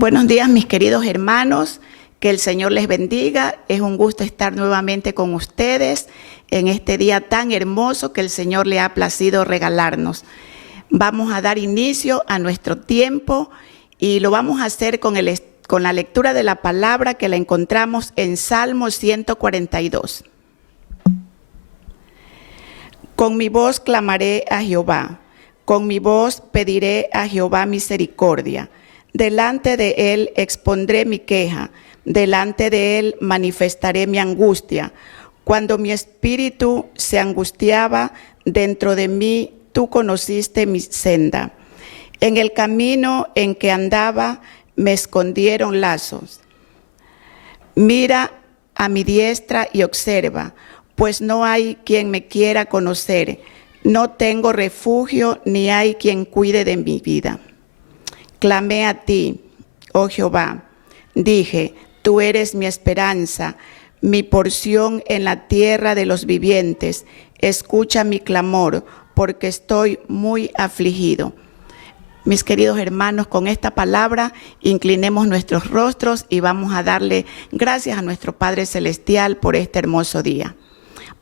Buenos días, mis queridos hermanos, que el Señor les bendiga. Es un gusto estar nuevamente con ustedes en este día tan hermoso que el Señor le ha placido regalarnos. Vamos a dar inicio a nuestro tiempo y lo vamos a hacer con la lectura de la palabra que la encontramos en Salmo 142. Con mi voz clamaré a Jehová, con mi voz pediré a Jehová misericordia. Delante de él expondré mi queja, delante de él manifestaré mi angustia. Cuando mi espíritu se angustiaba dentro de mí, tú conociste mi senda. En el camino en que andaba me escondieron lazos. Mira a mi diestra y observa, pues no hay quien me quiera conocer. No tengo refugio ni hay quien cuide de mi vida. Clamé a ti, oh Jehová, dije, tú eres mi esperanza, mi porción en la tierra de los vivientes. Escucha mi clamor, porque estoy muy afligido. Mis queridos hermanos, con esta palabra inclinemos nuestros rostros y vamos a darle gracias a nuestro Padre Celestial por este hermoso día.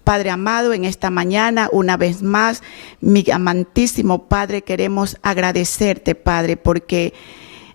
Padre amado, en esta mañana, una vez más, mi amantísimo Padre, queremos agradecerte, Padre, porque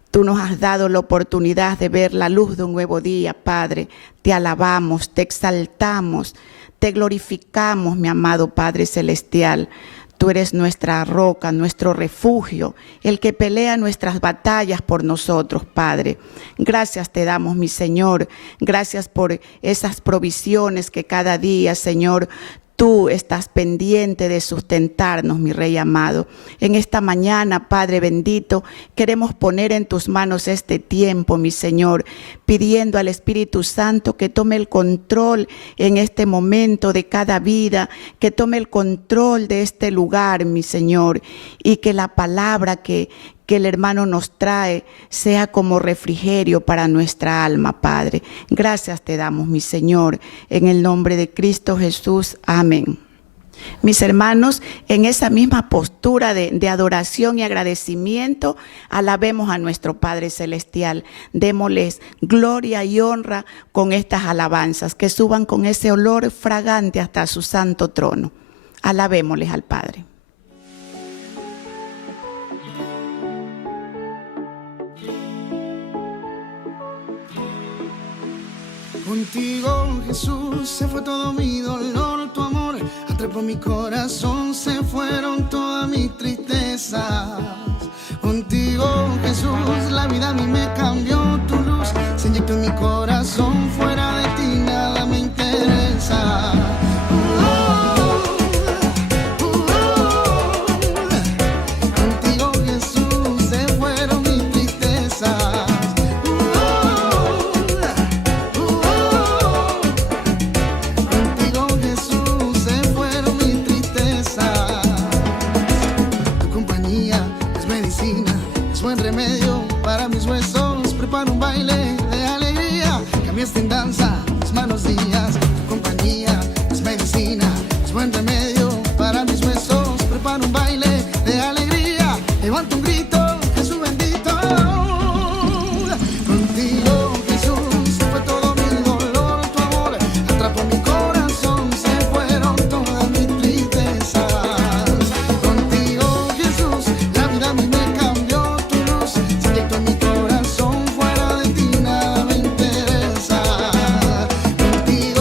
tú nos has dado la oportunidad de ver la luz de un nuevo día, Padre. Te alabamos, te exaltamos, te glorificamos, mi amado Padre Celestial. Tú eres nuestra roca, nuestro refugio, el que pelea nuestras batallas por nosotros, Padre. Gracias te damos, mi Señor. Gracias por esas provisiones que cada día, Señor, tú estás pendiente de sustentarnos, mi Rey amado. En esta mañana, Padre bendito, queremos poner en tus manos este tiempo, mi Señor, pidiendo al Espíritu Santo que tome el control en este momento de cada vida, que tome el control de este lugar, mi Señor, y que la palabra que el hermano nos trae sea como refrigerio para nuestra alma, Padre. Gracias te damos, mi Señor, en el nombre de Cristo Jesús. Amén. Mis hermanos, en esa misma postura de adoración y agradecimiento, alabemos a nuestro Padre Celestial. Démosles gloria y honra con estas alabanzas, que suban con ese olor fragante hasta su santo trono. Alabémosles al Padre. Contigo, Jesús, se fue todo mi dolor, tu amor atrapó mi corazón, se fueron todas mis tristezas. Contigo, Jesús, la vida a mí me cambió, tu luz se inyectó en mi corazón, fuera de ti nada me interesa. Contigo, Jesús, se fueron mis tristezas. Un baile de alegría, cambiaste en danza mis malos días. Tu compañía es medicina, es buen remedio para mis huesos. Prepara un baile de alegría, levanta un grito, Jesús bendito. Contigo, Jesús, se fue todo mi dolor, tu amor atrapó mi corazón, se fueron todas mis tristezas. Contigo, Jesús, la vida a mí me cambió, tu luz se inyectó en mi corazón. Contigo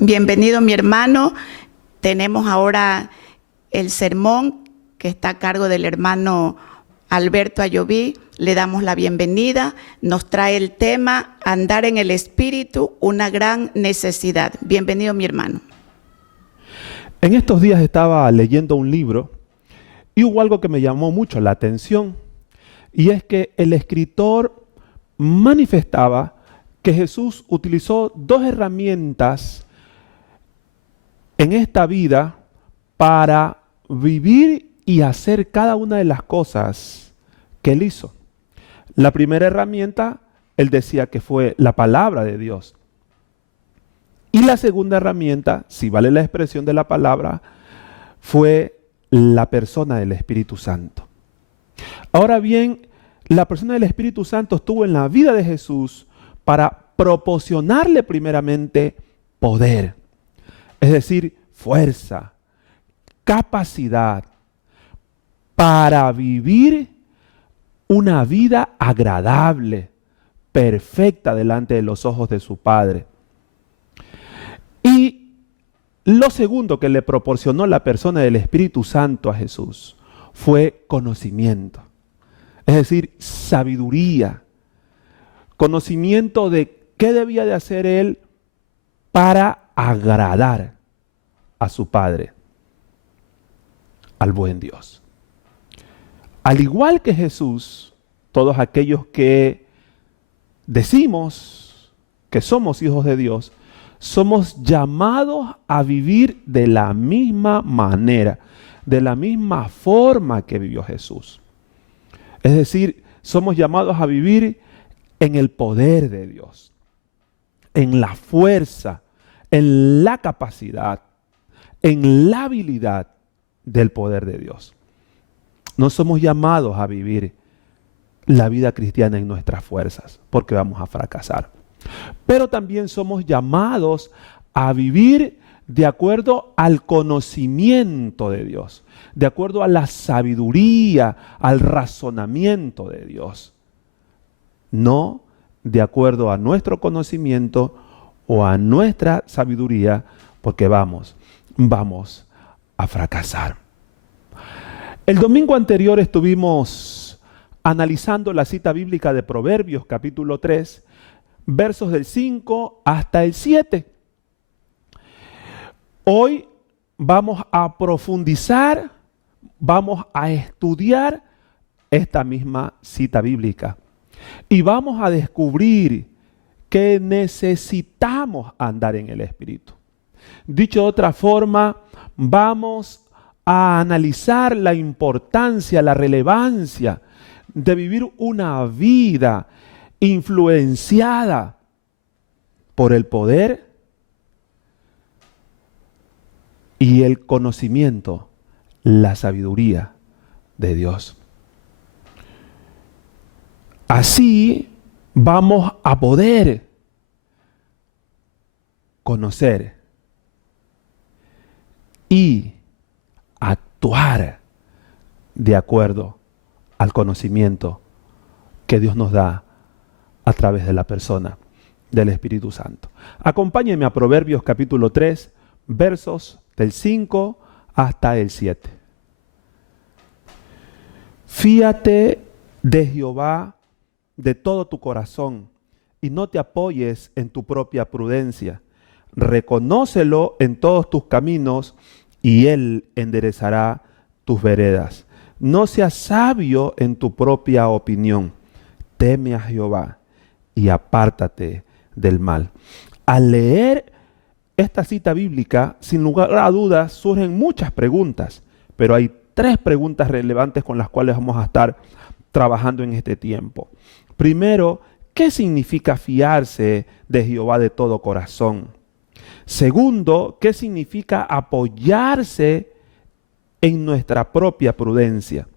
Bienvenido, mi hermano. Tenemos ahora el sermón que está a cargo del hermano Alberto Ayoví. Le damos la bienvenida. Nos trae el tema Andar en el Espíritu, una gran necesidad. Bienvenido, mi hermano. En estos días estaba leyendo un libro y hubo algo que me llamó mucho la atención, y es que el escritor manifestaba que Jesús utilizó dos herramientas en esta vida para vivir y hacer cada una de las cosas que él hizo. La primera herramienta, él decía que fue la palabra de Dios. Y la segunda herramienta, si vale la expresión de la palabra, fue la persona del Espíritu Santo. Ahora bien, la persona del Espíritu Santo estuvo en la vida de Jesús para proporcionarle primeramente poder, es decir, fuerza, capacidad para vivir una vida agradable, perfecta delante de los ojos de su Padre. Y lo segundo que le proporcionó la persona del Espíritu Santo a Jesús fue conocimiento, es decir, sabiduría, conocimiento de qué debía de hacer él para agradar a su Padre, al buen Dios. Al igual que Jesús, todos aquellos que decimos que somos hijos de Dios, somos llamados a vivir de la misma manera, de la misma forma que vivió Jesús. Es decir, somos llamados a vivir en el poder de Dios, en la fuerza, en la capacidad, en la habilidad del poder de Dios. No somos llamados a vivir la vida cristiana en nuestras fuerzas, porque vamos a fracasar. Pero también somos llamados a vivir de acuerdo al conocimiento de Dios, de acuerdo a la sabiduría, al razonamiento de Dios. No de acuerdo a nuestro conocimiento o a nuestra sabiduría, porque vamos a fracasar. El domingo anterior estuvimos analizando la cita bíblica de Proverbios capítulo 3, versos del 5 hasta el 7. Hoy vamos a profundizar, vamos a estudiar esta misma cita bíblica y vamos a descubrir que necesitamos andar en el Espíritu. Dicho de otra forma, vamos a analizar la importancia, la relevancia de vivir una vida influenciada por el poder y el conocimiento, la sabiduría de Dios. Así vamos a poder conocer y actuar de acuerdo al conocimiento que Dios nos da a través de la persona del Espíritu Santo. Acompáñenme a Proverbios capítulo 3, versos del 5 hasta el 7. Fíate de Jehová de todo tu corazón y no te apoyes en tu propia prudencia. Reconócelo en todos tus caminos y Él enderezará tus veredas. No seas sabio en tu propia opinión. Teme a Jehová y apártate del mal. Al leer esta cita bíblica, sin lugar a dudas, surgen muchas preguntas, pero hay 3 preguntas relevantes con las cuales vamos a estar trabajando en este tiempo. Primero, ¿qué significa fiarse de Jehová de todo corazón? Segundo, ¿qué significa apoyarse en nuestra propia prudencia?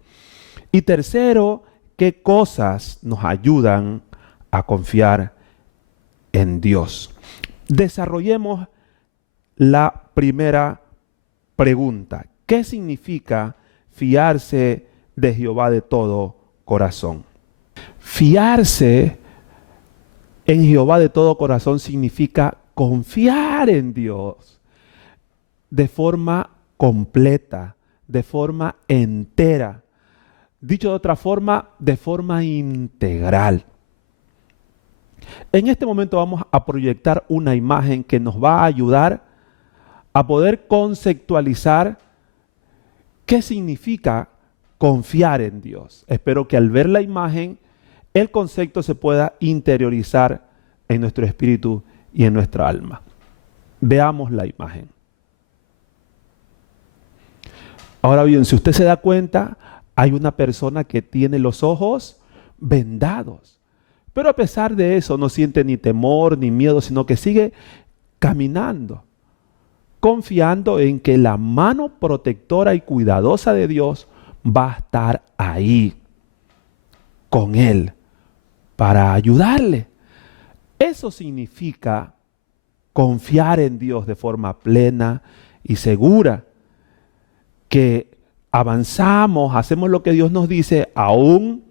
Y tercero, ¿qué cosas nos ayudan a confiar en Dios? Desarrollemos la primera pregunta. ¿Qué significa fiarse de Jehová de todo corazón? Fiarse en Jehová de todo corazón significa confiar en Dios de forma completa, de forma entera. Dicho de otra forma, de forma integral. En este momento vamos a proyectar una imagen que nos va a ayudar a poder conceptualizar qué significa confiar en Dios. Espero que al ver la imagen, el concepto se pueda interiorizar en nuestro espíritu y en nuestra alma. Veamos la imagen. Ahora bien, si usted se da cuenta, hay una persona que tiene los ojos vendados. Pero a pesar de eso no siente ni temor ni miedo, sino que sigue caminando, confiando en que la mano protectora y cuidadosa de Dios va a estar ahí con él para ayudarle. Eso significa confiar en Dios de forma plena y segura, que avanzamos, hacemos lo que Dios nos dice, aun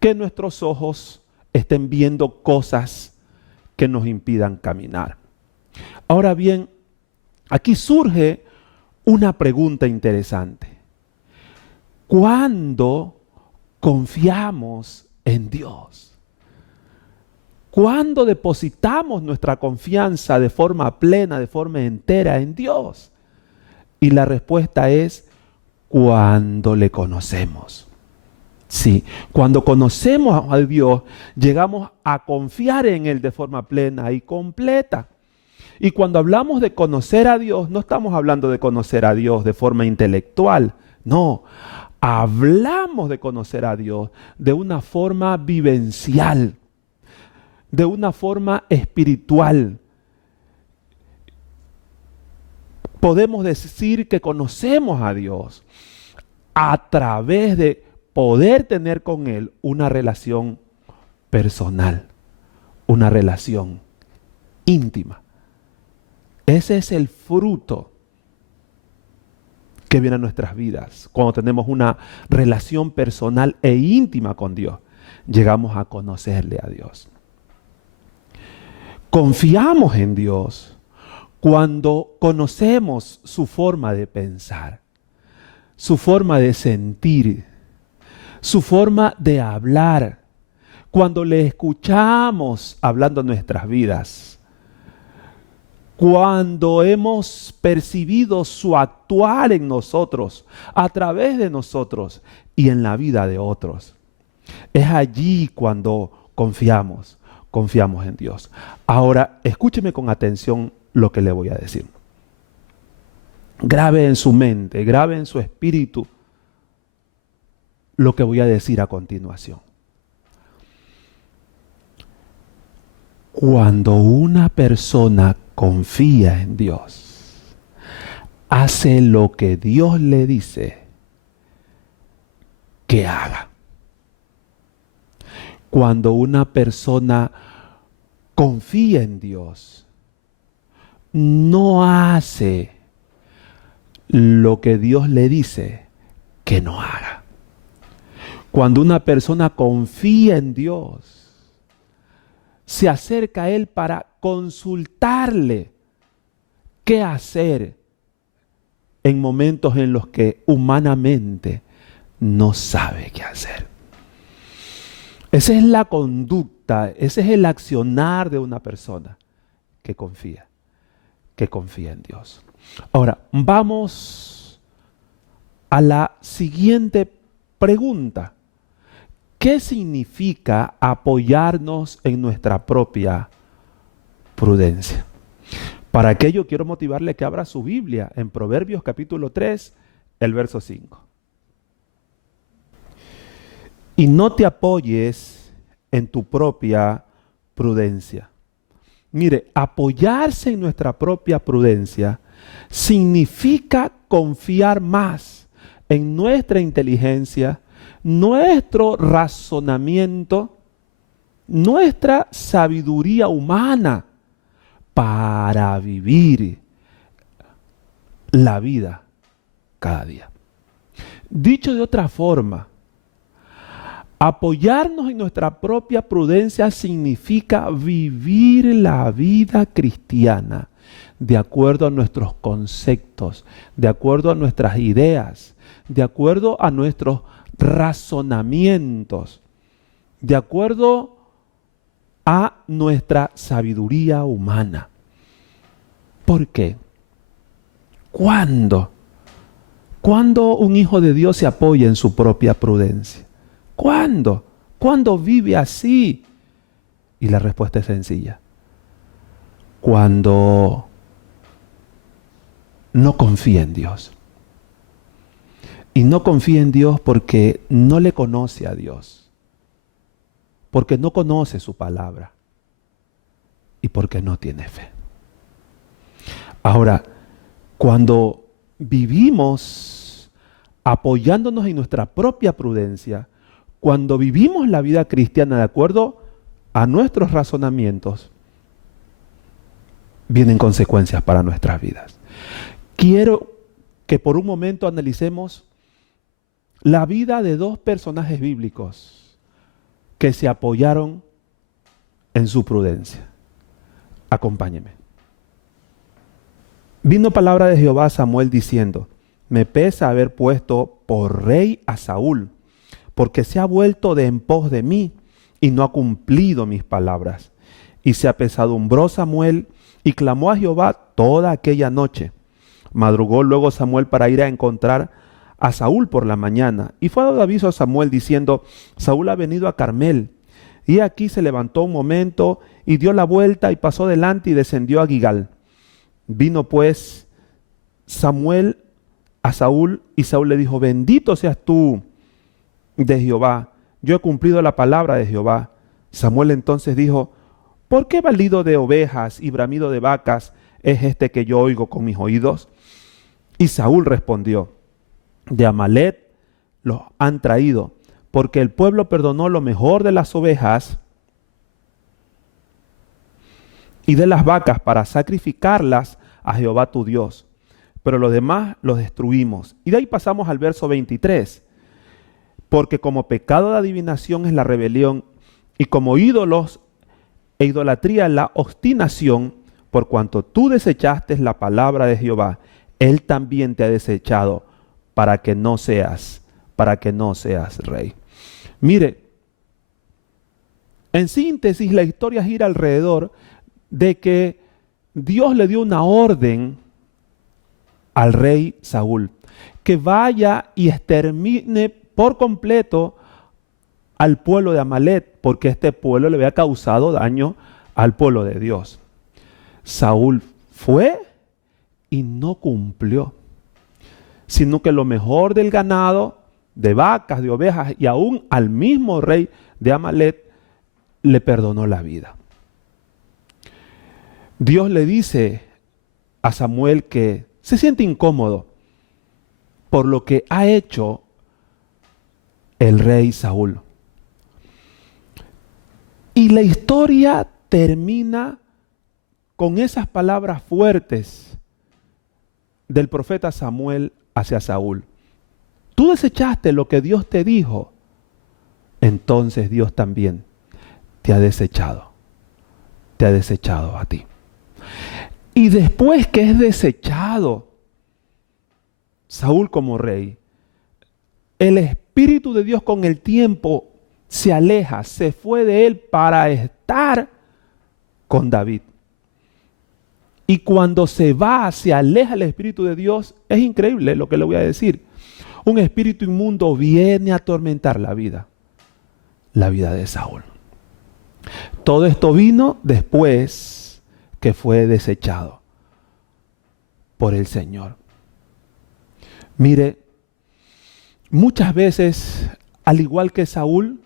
que nuestros ojos estén viendo cosas que nos impidan caminar. Ahora bien, aquí surge una pregunta interesante. ¿Cuándo confiamos en Dios? ¿Cuándo depositamos nuestra confianza de forma plena, de forma entera en Dios? Y la respuesta es cuando le conocemos. Sí, cuando conocemos a Dios, llegamos a confiar en Él de forma plena y completa. Y cuando hablamos de conocer a Dios, no estamos hablando de conocer a Dios de forma intelectual, no. Hablamos de conocer a Dios de una forma vivencial, de una forma espiritual. Podemos decir que conocemos a Dios a través de poder tener con Él una relación personal, una relación íntima. Ese es el fruto que viene a nuestras vidas. Cuando tenemos una relación personal e íntima con Dios, llegamos a conocerle a Dios. Confiamos en Dios cuando conocemos su forma de pensar, su forma de sentir, su forma de hablar, cuando le escuchamos hablando nuestras vidas, cuando hemos percibido su actuar en nosotros, a través de nosotros y en la vida de otros. Es allí cuando confiamos en Dios. Ahora, escúcheme con atención lo que le voy a decir. Grabe en su mente, grabe en su espíritu lo que voy a decir a continuación. Cuando una persona confía en Dios, hace lo que Dios le dice que haga. Cuando una persona confía en Dios, no hace lo que Dios le dice que no haga. Cuando una persona confía en Dios, se acerca a Él para consultarle qué hacer en momentos en los que humanamente no sabe qué hacer. Esa es la conducta, ese es el accionar de una persona que confía en Dios. Ahora, vamos a la siguiente pregunta. ¿Qué significa apoyarnos en nuestra propia prudencia? Para aquello quiero motivarle que abra su Biblia en Proverbios capítulo 3, el verso 5. Y no te apoyes en tu propia prudencia. Mire, apoyarse en nuestra propia prudencia significa confiar más en nuestra inteligencia, nuestro razonamiento, nuestra sabiduría humana para vivir la vida cada día. Dicho de otra forma, Apoyarnos en nuestra propia prudencia significa vivir la vida cristiana de acuerdo a nuestros conceptos, de acuerdo a nuestras ideas, de acuerdo a nuestros razonamientos, de acuerdo a nuestra sabiduría humana. ¿Por qué? ¿Cuándo? ¿Cuándo un hijo de Dios se apoya en su propia prudencia? ¿Cuándo? ¿Cuándo vive así? Y la respuesta es sencilla. Cuando no confía en Dios. Y no confía en Dios porque no le conoce a Dios. Porque no conoce su palabra. Y porque no tiene fe. Ahora, cuando vivimos apoyándonos en nuestra propia prudencia, cuando vivimos la vida cristiana de acuerdo a nuestros razonamientos, vienen consecuencias para nuestras vidas. Quiero que por un momento analicemos la vida de dos personajes bíblicos que se apoyaron en su prudencia. Acompáñeme. Vino palabra de Jehová a Samuel diciendo: me pesa haber puesto por rey a Saúl, porque se ha vuelto de en pos de mí y no ha cumplido mis palabras. Y se apesadumbró Samuel y clamó a Jehová toda aquella noche. Madrugó luego Samuel para ir a encontrar a Saúl por la mañana. Y fue dado aviso a Samuel diciendo: Saúl ha venido a Carmel. Y aquí se levantó un momento y dio la vuelta y pasó delante y descendió a Gigal. Vino pues Samuel a Saúl y Saúl le dijo: bendito seas tú de Jehová, yo he cumplido la palabra de Jehová. Samuel entonces dijo: ¿por qué balido de ovejas y bramido de vacas es este que yo oigo con mis oídos? Y Saúl respondió: de Amalec los han traído, porque el pueblo perdonó lo mejor de las ovejas y de las vacas para sacrificarlas a Jehová tu Dios. Pero los demás los destruimos. Y de ahí pasamos al verso 23. Porque como pecado de adivinación es la rebelión, y como ídolos e idolatría la obstinación, por cuanto tú desechaste la palabra de Jehová, Él también te ha desechado para que no seas rey. Mire, en síntesis, la historia gira alrededor de que Dios le dio una orden al rey Saúl, que vaya y extermine por completo al pueblo de Amalec, porque este pueblo le había causado daño al pueblo de Dios. Saúl fue y no cumplió, sino que lo mejor del ganado, de vacas, de ovejas, y aún al mismo rey de Amalec, le perdonó la vida. Dios le dice a Samuel que se siente incómodo por lo que ha hecho el rey Saúl. Y la historia termina con esas palabras fuertes del profeta Samuel hacia Saúl. Tú desechaste lo que Dios te dijo, entonces Dios también te ha desechado a ti. Y después que es desechado Saúl como rey, el Espíritu de Dios con el tiempo se aleja, se fue de él para estar con David. Y cuando se va, se aleja el Espíritu de Dios, es increíble lo que le voy a decir. Un espíritu inmundo viene a atormentar la vida de Saúl. Todo esto vino después que fue desechado por el Señor. Mire, muchas veces, al igual que Saúl,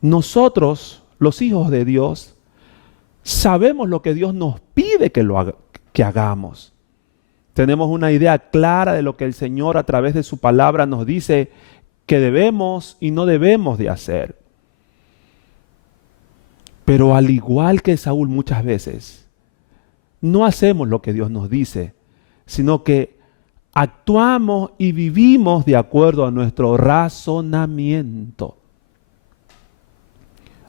nosotros, los hijos de Dios, sabemos lo que Dios nos pide que hagamos. Tenemos una idea clara de lo que el Señor a través de su palabra nos dice que debemos y no debemos de hacer. Pero al igual que Saúl muchas veces, no hacemos lo que Dios nos dice, sino que actuamos y vivimos de acuerdo a nuestro razonamiento.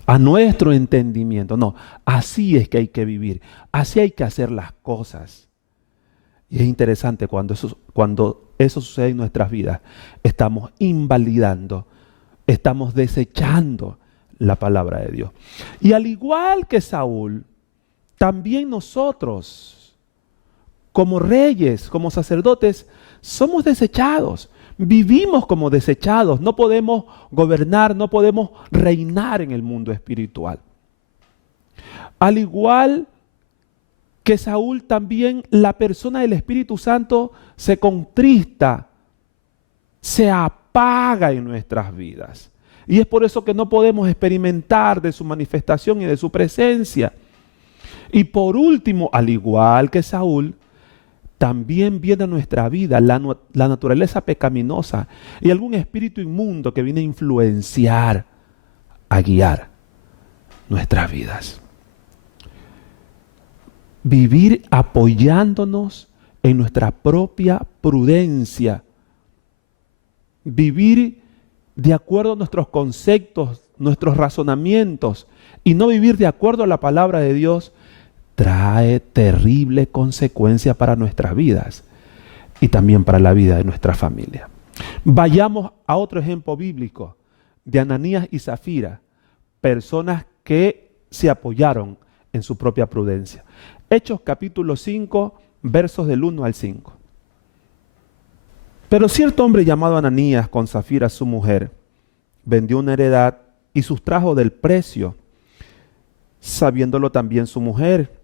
a nuestro entendimiento. No, así es que hay que vivir, así hay que hacer las cosas. Y es interesante cuando eso sucede en nuestras vidas, estamos invalidando, estamos desechando la palabra de Dios. Y al igual que Saúl, también nosotros, como reyes, como sacerdotes, somos desechados. Vivimos como desechados, no podemos gobernar, no podemos reinar en el mundo espiritual. Al igual que Saúl, también la persona del Espíritu Santo se contrista, se apaga en nuestras vidas. Y es por eso que no podemos experimentar de su manifestación y de su presencia. Y por último, al igual que Saúl, también viene a nuestra vida la naturaleza pecaminosa y algún espíritu inmundo que viene a influenciar, a guiar nuestras vidas. Vivir apoyándonos en nuestra propia prudencia. Vivir de acuerdo a nuestros conceptos, nuestros razonamientos y no vivir de acuerdo a la palabra de Dios trae terrible consecuencia para nuestras vidas y también para la vida de nuestra familia. Vayamos a otro ejemplo bíblico de Ananías y Zafira, personas que se apoyaron en su propia prudencia. Hechos capítulo 5, versos del 1 al 5. Pero cierto hombre llamado Ananías, con Zafira su mujer, vendió una heredad y sustrajo del precio, sabiéndolo también su mujer,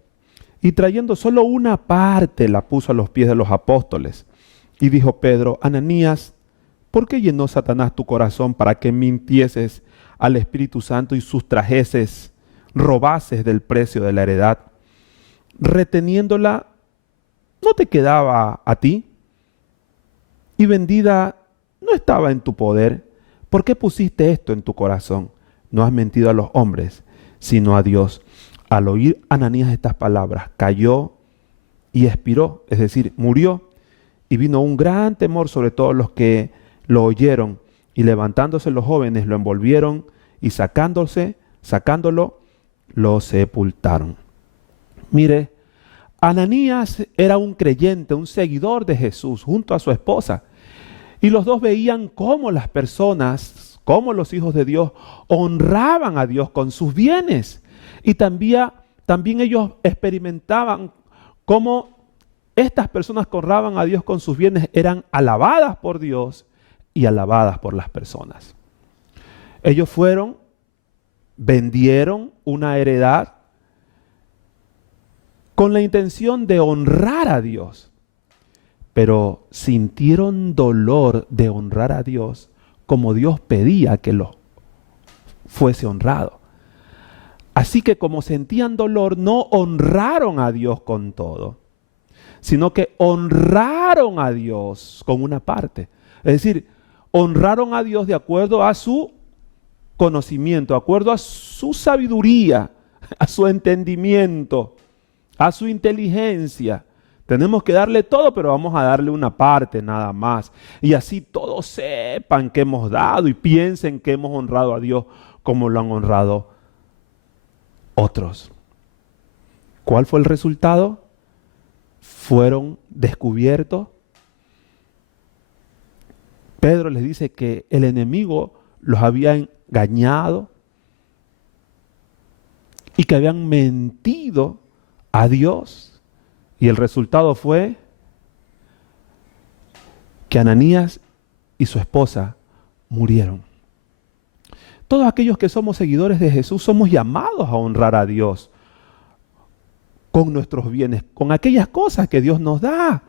y trayendo solo una parte la puso a los pies de los apóstoles. Y dijo Pedro: Ananías, ¿por qué llenó Satanás tu corazón para que mintieses al Espíritu Santo y sustrajeses, robases del precio de la heredad? Reteniéndola, ¿no te quedaba a ti? Y vendida, ¿no estaba en tu poder? ¿Por qué pusiste esto en tu corazón? No has mentido a los hombres, sino a Dios. Al oír Ananías estas palabras, cayó y expiró, es decir, murió, y vino un gran temor sobre todos los que lo oyeron, y levantándose los jóvenes lo envolvieron y sacándolo, lo sepultaron. Mire, Ananías era un creyente, un seguidor de Jesús junto a su esposa, y los dos veían cómo las personas, cómo los hijos de Dios honraban a Dios con sus bienes. Y también ellos experimentaban cómo estas personas que honraban a Dios con sus bienes eran alabadas por Dios y alabadas por las personas. Ellos vendieron una heredad con la intención de honrar a Dios, pero sintieron dolor de honrar a Dios como Dios pedía que lo fuese honrado. Así que como sentían dolor, no honraron a Dios con todo, sino que honraron a Dios con una parte. Es decir, honraron a Dios de acuerdo a su conocimiento, de acuerdo a su sabiduría, a su entendimiento, a su inteligencia. Tenemos que darle todo, pero vamos a darle una parte nada más. Y así todos sepan que hemos dado y piensen que hemos honrado a Dios como lo han honrado otros. ¿Cuál fue el resultado? Fueron descubiertos. Pedro les dice que el enemigo los había engañado y que habían mentido a Dios. Y el resultado fue que Ananías y su esposa murieron. Todos aquellos que somos seguidores de Jesús somos llamados a honrar a Dios con nuestros bienes, con aquellas cosas que Dios nos da.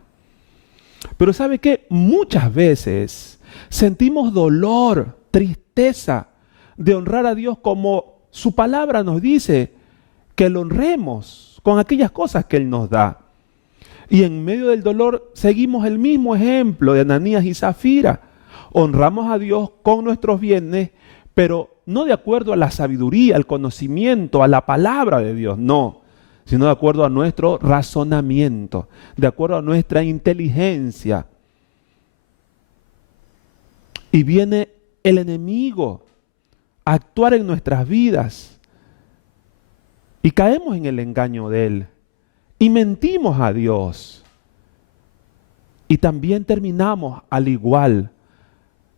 Pero ¿sabe qué? Muchas veces sentimos dolor, tristeza de honrar a Dios como su palabra nos dice que lo honremos con aquellas cosas que Él nos da. Y en medio del dolor seguimos el mismo ejemplo de Ananías y Zafira. Honramos a Dios con nuestros bienes, pero no de acuerdo a la sabiduría, al conocimiento, a la palabra de Dios, no, sino de acuerdo a nuestro razonamiento, de acuerdo a nuestra inteligencia. Y viene el enemigo a actuar en nuestras vidas, Y caemos en el engaño de él. Y mentimos a Dios. Y también terminamos al igual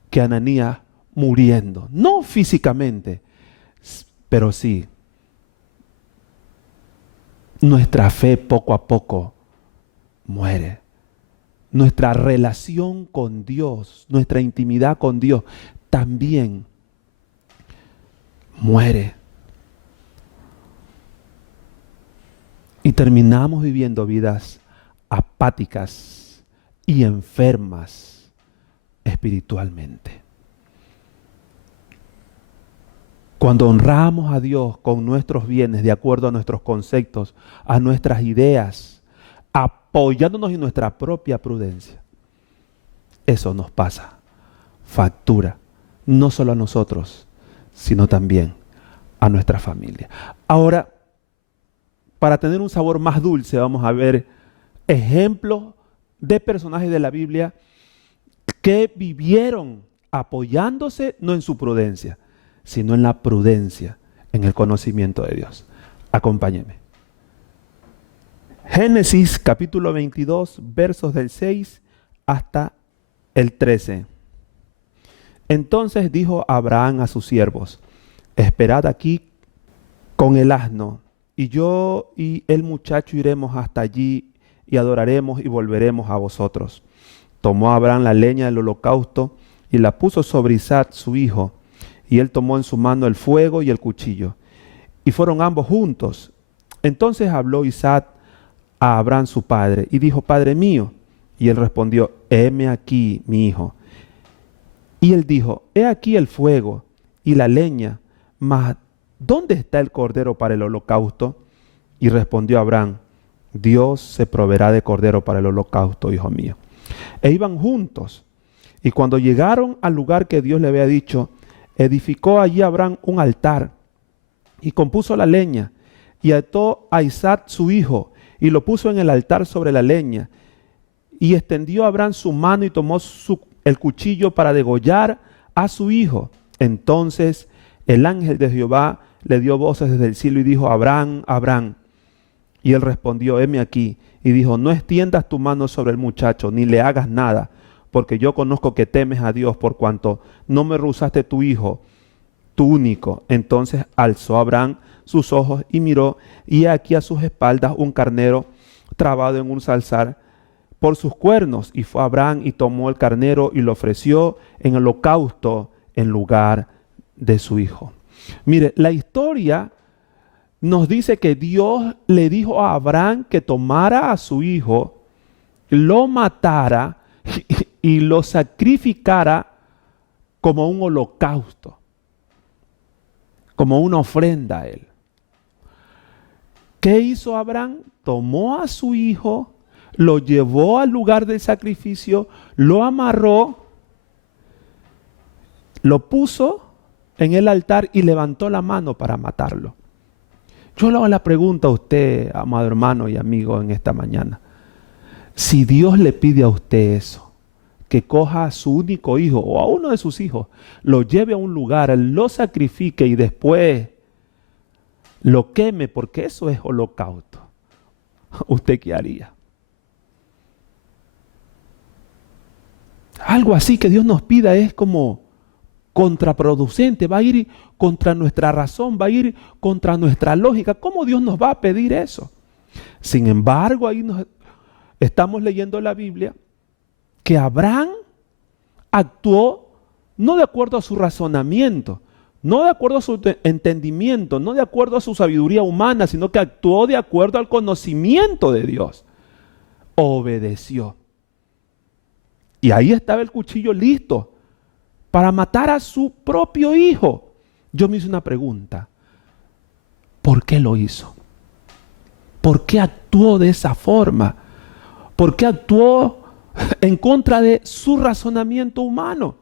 que Ananías, muriendo. No físicamente, pero sí. Nuestra fe poco a poco muere. Nuestra relación con Dios, nuestra intimidad con Dios también muere. Y terminamos viviendo vidas apáticas y enfermas espiritualmente. Cuando honramos a Dios con nuestros bienes, de acuerdo a nuestros conceptos, a nuestras ideas, apoyándonos en nuestra propia prudencia, eso nos pasa factura, no solo a nosotros, sino también a nuestra familia. Ahora, para tener un sabor más dulce, vamos a ver ejemplos de personajes de la Biblia que vivieron apoyándose no en su prudencia, sino en la prudencia, en el conocimiento de Dios. Acompáñenme. Génesis capítulo 22, versos del 6 hasta el 13. Entonces dijo Abraham a sus siervos: esperad aquí con el asno, y yo y el muchacho iremos hasta allí y adoraremos y volveremos a vosotros. Tomó Abraham la leña del holocausto y la puso sobre Isaac su hijo, y él tomó en su mano el fuego y el cuchillo, y fueron ambos juntos. Entonces habló Isaac a Abraham su padre, y dijo: Padre mío. Y él respondió: heme aquí, mi hijo. Y él dijo: he aquí el fuego y la leña, mas ¿dónde está el cordero para el holocausto? Y respondió Abraham: Dios se proveerá de cordero para el holocausto, hijo mío. E iban juntos, y cuando llegaron al lugar que Dios le había dicho, edificó allí Abraham un altar, y compuso la leña, y ató a Isaac su hijo, y lo puso en el altar sobre la leña. Y extendió Abraham su mano y tomó el cuchillo para degollar a su hijo. Entonces el ángel de Jehová le dio voces desde el cielo y dijo: Abraham, Abraham. Y él respondió: heme aquí. Y dijo: no extiendas tu mano sobre el muchacho, ni le hagas nada, porque yo conozco que temes a Dios, por cuanto no me rehusaste tu hijo, tu único. Entonces alzó Abraham sus ojos y miró, y aquí a sus espaldas un carnero trabado en un zarzal por sus cuernos. Y fue Abraham y tomó el carnero y lo ofreció en holocausto en lugar de su hijo. Mire, la historia nos dice que Dios le dijo a Abraham que tomara a su hijo, lo matara y lo sacrificara como un holocausto, como una ofrenda a él. ¿Qué hizo Abraham? Tomó a su hijo, lo llevó al lugar del sacrificio, lo amarró, lo puso en el altar y levantó la mano para matarlo. Yo le hago la pregunta a usted, amado hermano y amigo, en esta mañana. Si Dios le pide a usted eso, que coja a su único hijo o a uno de sus hijos, lo lleve a un lugar, lo sacrifique y después lo queme, porque eso es holocausto, ¿usted qué haría? Algo así que Dios nos pida es como contraproducente, va a ir contra nuestra razón, va a ir contra nuestra lógica. ¿Cómo Dios nos va a pedir eso? Sin embargo, ahí estamos leyendo la Biblia que Abraham actuó no de acuerdo a su razonamiento, no de acuerdo a su entendimiento, no de acuerdo a su sabiduría humana, sino que actuó de acuerdo al conocimiento de Dios. Obedeció. Y ahí estaba el cuchillo listo para matar a su propio hijo. Yo me hice una pregunta. ¿Por qué lo hizo? ¿Por qué actuó de esa forma? ¿Por qué actuó en contra de su razonamiento humano?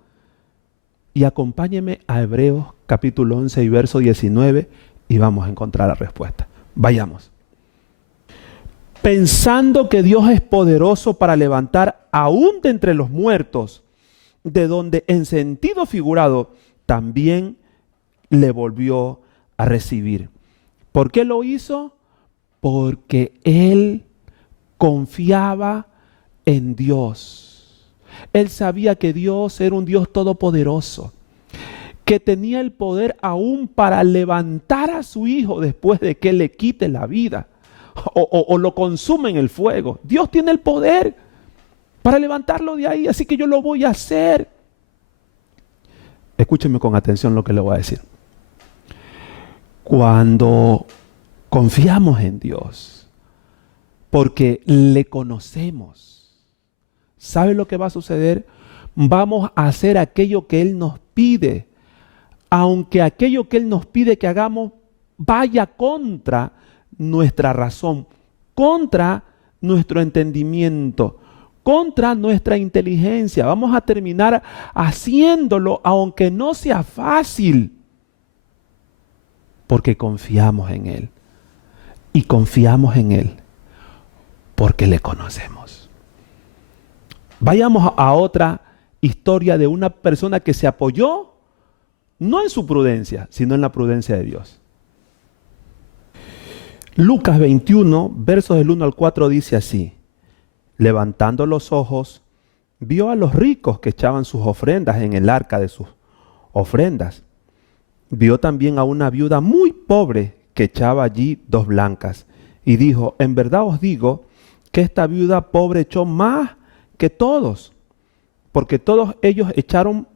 Y acompáñeme a Hebreos capítulo 11 y verso 19 y vamos a encontrar la respuesta. Vayamos. Pensando que Dios es poderoso para levantar aún de entre los muertos, de donde en sentido figurado también le volvió a recibir. ¿Por qué lo hizo? Porque él confiaba en Dios. Él sabía que Dios era un Dios todopoderoso, que tenía el poder aún para levantar a su hijo después de que le quite la vida o lo consume en el fuego. Dios tiene el poder para levantarlo de ahí, así que yo lo voy a hacer. Escúcheme con atención lo que le voy a decir. Cuando confiamos en Dios, porque le conocemos, ¿sabe lo que va a suceder? Vamos a hacer aquello que Él nos pide, aunque aquello que Él nos pide que hagamos vaya contra nuestra razón, contra nuestro entendimiento, contra nuestra inteligencia. Vamos a terminar haciéndolo aunque no sea fácil, porque confiamos en Él. Y confiamos en Él porque le conocemos. Vayamos a otra historia de una persona que se apoyó no en su prudencia, sino en la prudencia de Dios. Lucas 21, versos del 1 al 4 dice así: levantando los ojos, vio a los ricos que echaban sus ofrendas en el arca de sus ofrendas. Vio también a una viuda muy pobre que echaba allí 2 blancas. Y dijo: en verdad os digo que esta viuda pobre echó más que todos, porque todos ellos echaron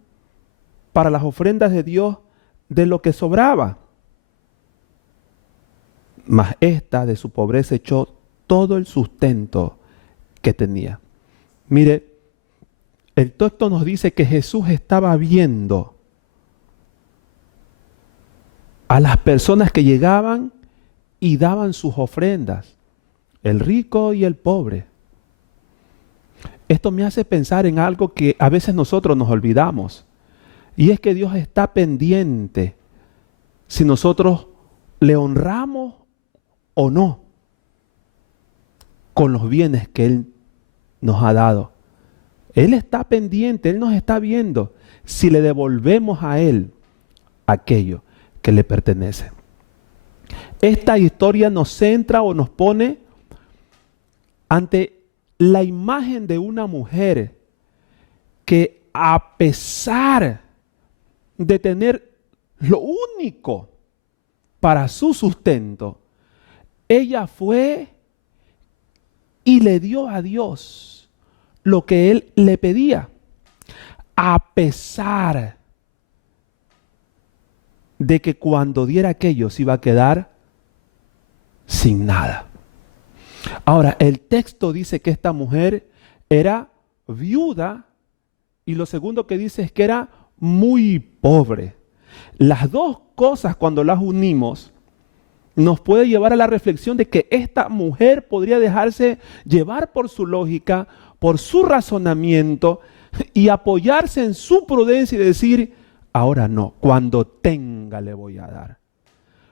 para las ofrendas de Dios de lo que sobraba. Mas esta de su pobreza echó todo el sustento que tenía. Mire, el texto nos dice que Jesús estaba viendo a las personas que llegaban y daban sus ofrendas, el rico y el pobre. Esto me hace pensar en algo que a veces nosotros nos olvidamos, y es que Dios está pendiente si nosotros le honramos o no con los bienes que Él nos ha dado. Él está pendiente, Él nos está viendo si le devolvemos a Él aquello que le pertenece. Esta historia nos centra o nos pone ante la imagen de una mujer que, a pesar de tener lo único para su sustento, ella fue y le dio a Dios lo que Él le pedía, a pesar de que cuando diera aquello se iba a quedar sin nada. Ahora, el texto dice que esta mujer era viuda, y lo segundo que dice es que era muy pobre. Las dos cosas, cuando las unimos, nos puede llevar a la reflexión de que esta mujer podría dejarse llevar por su lógica, por su razonamiento, y apoyarse en su prudencia y decir: ahora no, cuando tenga le voy a dar.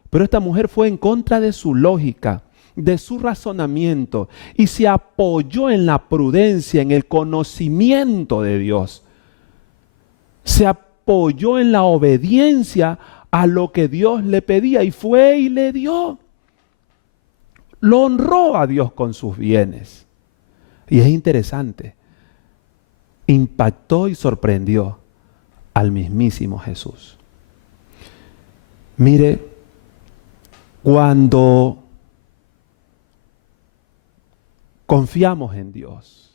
Pero esta mujer fue en contra de su lógica, de su razonamiento, y se apoyó en la prudencia, en el conocimiento de Dios. Se apoyó en la obediencia a lo que Dios le pedía, y fue y le dio. Lo honró a Dios con sus bienes. Y es interesante, impactó y sorprendió al mismísimo Jesús. Mire, cuando confiamos en Dios,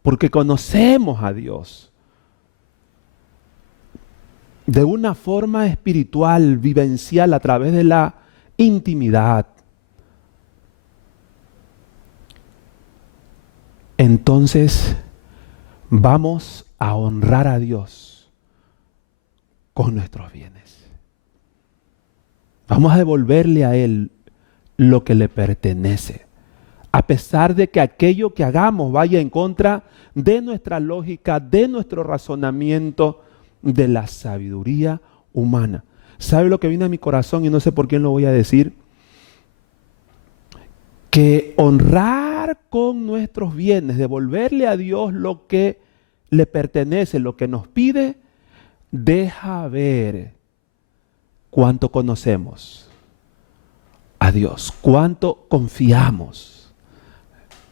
porque conocemos a Dios de una forma espiritual, vivencial, a través de la intimidad, entonces vamos a honrar a Dios con nuestros bienes. Vamos a devolverle a Él lo que le pertenece, a pesar de que aquello que hagamos vaya en contra de nuestra lógica, de nuestro razonamiento, de la sabiduría humana. ¿Sabe lo que viene a mi corazón? Y no sé por quién lo voy a decir. Que honrar con nuestros bienes, devolverle a Dios lo que le pertenece, lo que nos pide, deja ver cuánto conocemos a Dios? ¿Cuánto confiamos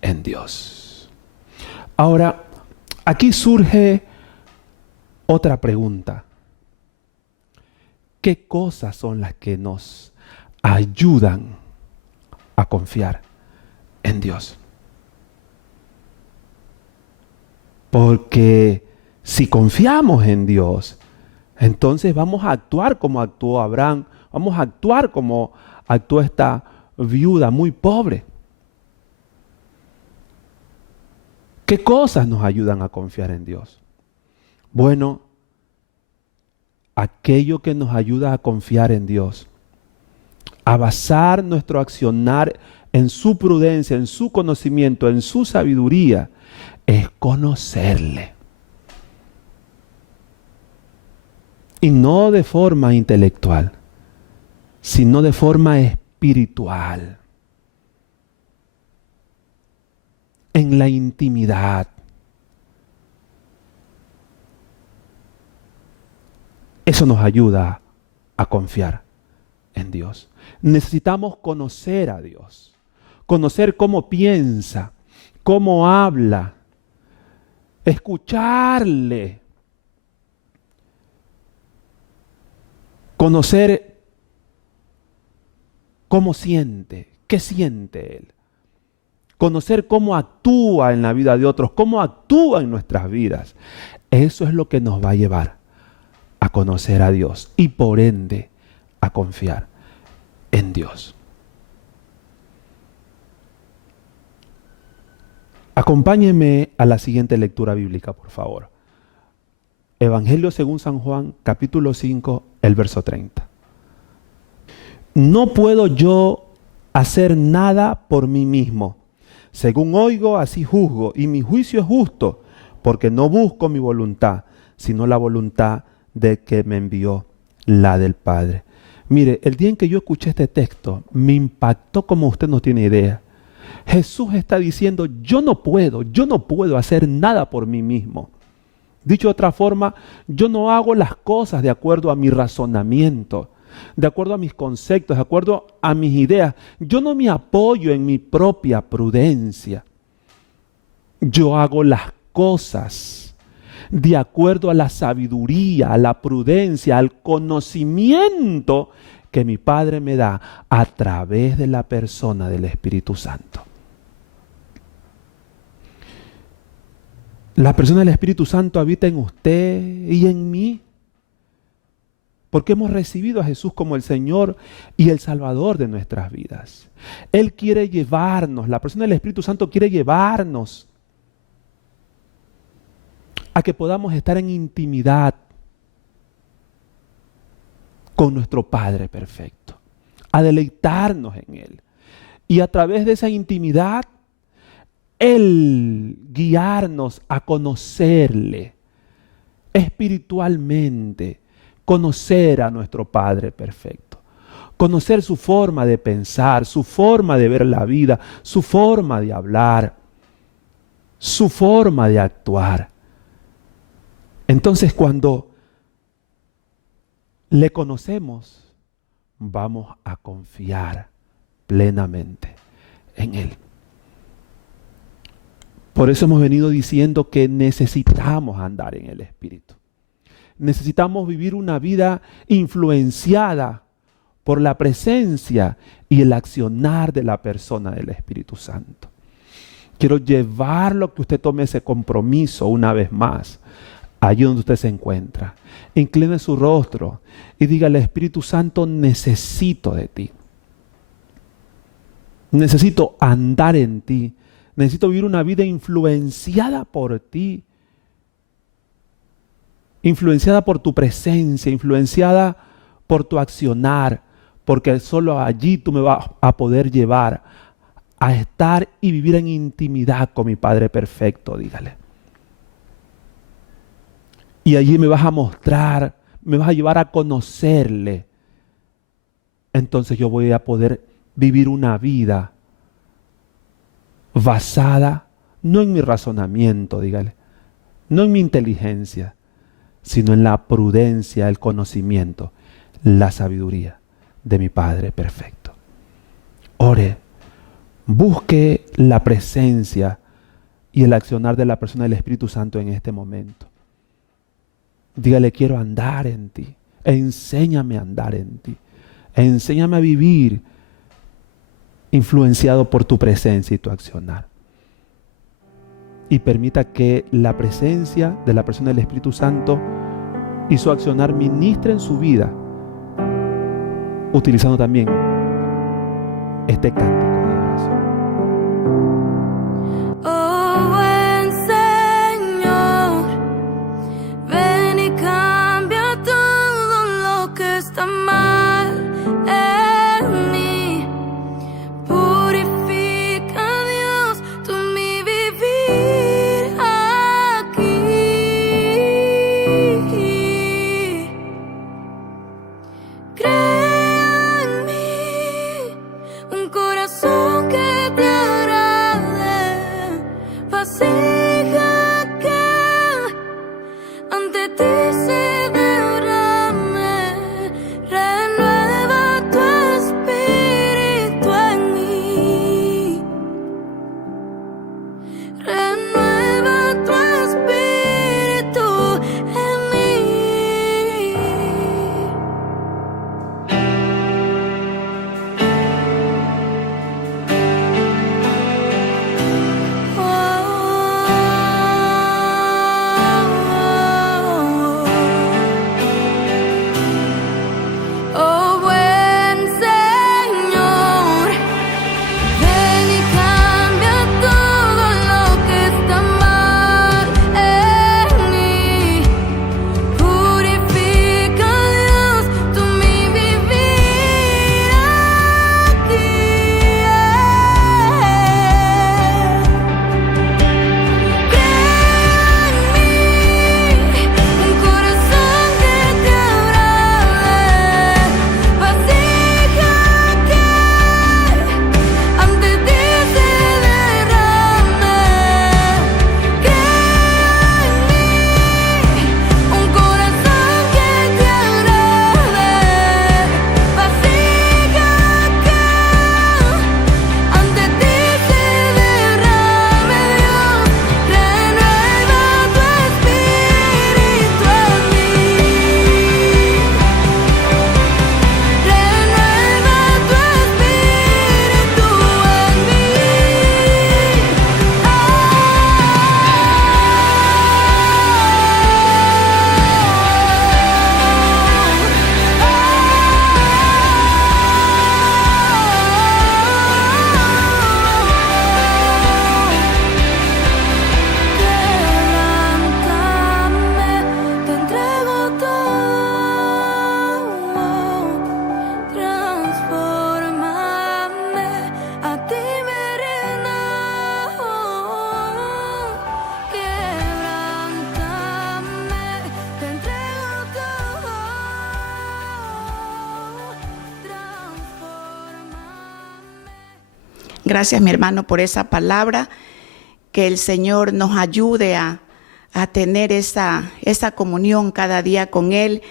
en Dios? Ahora, aquí surge otra pregunta. ¿Qué cosas son las que nos ayudan a confiar en Dios? Porque si confiamos en Dios, entonces vamos a actuar como actuó Abraham, vamos a actuar como actuó esta viuda muy pobre. ¿Qué cosas nos ayudan a confiar en Dios? Bueno, aquello que nos ayuda a confiar en Dios, a basar nuestro accionar en su prudencia, en su conocimiento, en su sabiduría, es conocerle. Y no de forma intelectual, sino de forma espiritual. En la intimidad. Eso nos ayuda a confiar en Dios. Necesitamos conocer a Dios. Conocer cómo piensa, cómo habla. Escucharle. Conocer cómo siente, qué siente Él. Conocer cómo actúa en la vida de otros, cómo actúa en nuestras vidas. Eso es lo que nos va a llevar a conocer a Dios y por ende a confiar en Dios. Acompáñenme a la siguiente lectura bíblica, por favor. Evangelio según San Juan, capítulo 5, el verso 30. No puedo yo hacer nada por mí mismo. Según oigo, así juzgo, y mi juicio es justo, porque no busco mi voluntad, sino la voluntad de que me envió, la del Padre. Mire, el día en que yo escuché este texto, me impactó como usted no tiene idea. Jesús está diciendo, yo no puedo hacer nada por mí mismo. Dicho de otra forma, yo no hago las cosas de acuerdo a mi razonamiento, de acuerdo a mis conceptos, de acuerdo a mis ideas. Yo no me apoyo en mi propia prudencia. Yo hago las cosas de acuerdo a la sabiduría, a la prudencia, al conocimiento que mi Padre me da a través de la persona del Espíritu Santo. La persona del Espíritu Santo habita en usted y en mí, porque hemos recibido a Jesús como el Señor y el Salvador de nuestras vidas. Él quiere llevarnos, la persona del Espíritu Santo quiere llevarnos a que podamos estar en intimidad con nuestro Padre perfecto, a deleitarnos en Él. Y a través de esa intimidad, Él guiarnos a conocerle espiritualmente, conocer a nuestro Padre perfecto, conocer su forma de pensar, su forma de ver la vida, su forma de hablar, su forma de actuar. Entonces, cuando le conocemos, vamos a confiar plenamente en Él. Por eso hemos venido diciendo que necesitamos andar en el Espíritu. Necesitamos vivir una vida influenciada por la presencia y el accionar de la persona del Espíritu Santo. Quiero llevarlo a que usted tome ese compromiso una vez más, allí donde usted se encuentra. Incline su rostro y dígale, Espíritu Santo, necesito de ti. Necesito andar en ti. Necesito vivir una vida influenciada por ti. Influenciada por tu presencia, influenciada por tu accionar, porque solo allí tú me vas a poder llevar a estar y vivir en intimidad con mi Padre perfecto, dígale. Y allí me vas a mostrar, me vas a llevar a conocerle. Entonces yo voy a poder vivir una vida basada no en mi razonamiento, dígale, no en mi inteligencia, sino en la prudencia, el conocimiento, la sabiduría de mi Padre perfecto. ore, busque la presencia y el accionar de la persona del Espíritu Santo en este momento. Dígale, quiero andar en ti. Enséñame a andar en ti. Enséñame a vivir influenciado por tu presencia y tu accionar. Y permita que la presencia de la persona del Espíritu Santo y su accionar ministre en su vida, utilizando también este cántico de oración. Oh, buen Señor, ven y cambia todo lo que está mal en mí. Purifica, Dios, tú mi vivir aquí. Crea en mí un corazón que te agrade, vasija que ante ti se derrame, renueva tu espíritu en mí, renueva tu espíritu en mí. Oh, buen Señor, ven y cambia todo lo que está mal en mí. Purifica, Dios, tú mi vivir aquí. Crea en mí un corazón que te agrade, vasija que ante ti se derrame. Crea en mí un corazón que te agrade, vasija que ante ti se derrame. Dios, renueva tu espíritu en mí, renueva tu espíritu en mí. Quebrántame, te entrego todo, transfórmame, a ti me rindo. Quebrántame, te entrego todo, transfórmame. Gracias, mi hermano, por esa palabra. Que el Señor nos ayude a tener esa comunión cada día con Él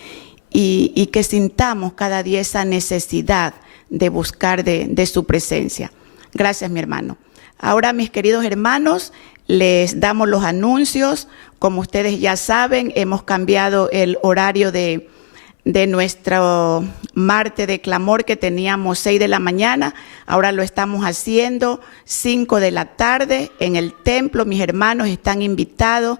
y que sintamos cada día esa necesidad de buscar de su presencia. Gracias, mi hermano. Ahora, mis queridos hermanos, les damos los anuncios. Como ustedes ya saben, hemos cambiado el horario de nuestro martes de clamor que teníamos 6 de la mañana. Ahora lo estamos haciendo 5 de la tarde en el templo. Mis hermanos están invitados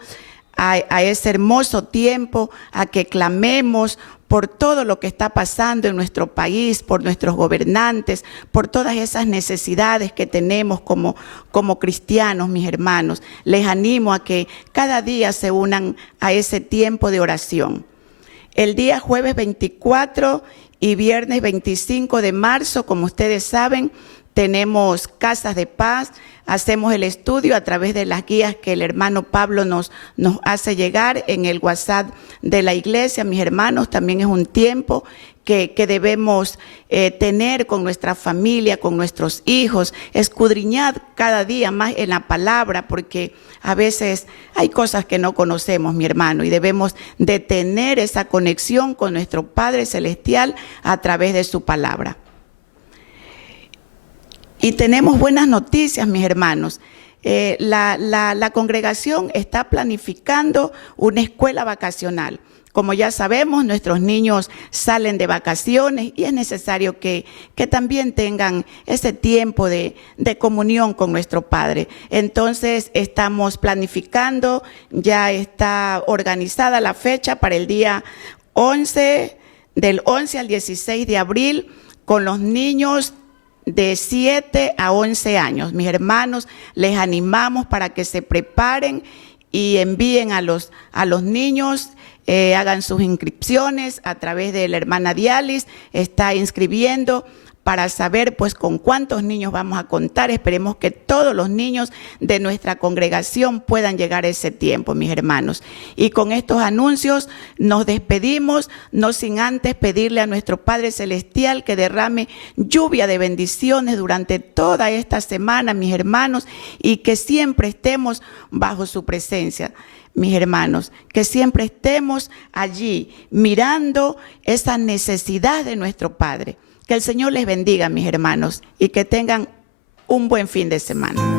a ese hermoso tiempo, a que clamemos por todo lo que está pasando en nuestro país, por nuestros gobernantes, por todas esas necesidades que tenemos como cristianos, mis hermanos. Les animo a que cada día se unan a ese tiempo de oración. El día jueves 24 y viernes 25 de marzo, como ustedes saben, tenemos Casas de Paz. Hacemos el estudio a través de las guías que el hermano Pablo nos hace llegar en el WhatsApp de la iglesia. Mis hermanos, también es un tiempo que debemos tener con nuestra familia, con nuestros hijos, escudriñar cada día más en la palabra, porque a veces hay cosas que no conocemos, mi hermano, y debemos de tener esa conexión con nuestro Padre Celestial a través de su palabra. Y tenemos buenas noticias, mis hermanos. La congregación está planificando una escuela vacacional. Como ya sabemos, nuestros niños salen de vacaciones y es necesario que también tengan ese tiempo de comunión con nuestro Padre. Entonces, estamos planificando, ya está organizada la fecha para el día 11, del 11 al 16 de abril, con los niños de 7 a 11 años. Mis hermanos, les animamos para que se preparen y envíen a los niños, hagan sus inscripciones a través de la hermana Dialis, está inscribiendo para saber pues con cuántos niños vamos a contar. Esperemos que todos los niños de nuestra congregación puedan llegar a ese tiempo, mis hermanos. Y con estos anuncios nos despedimos, no sin antes pedirle a nuestro Padre Celestial que derrame lluvia de bendiciones durante toda esta semana, mis hermanos, y que siempre estemos bajo su presencia. Mis hermanos, que siempre estemos allí mirando esa necesidad de nuestro Padre. Que el Señor les bendiga, mis hermanos, y que tengan un buen fin de semana.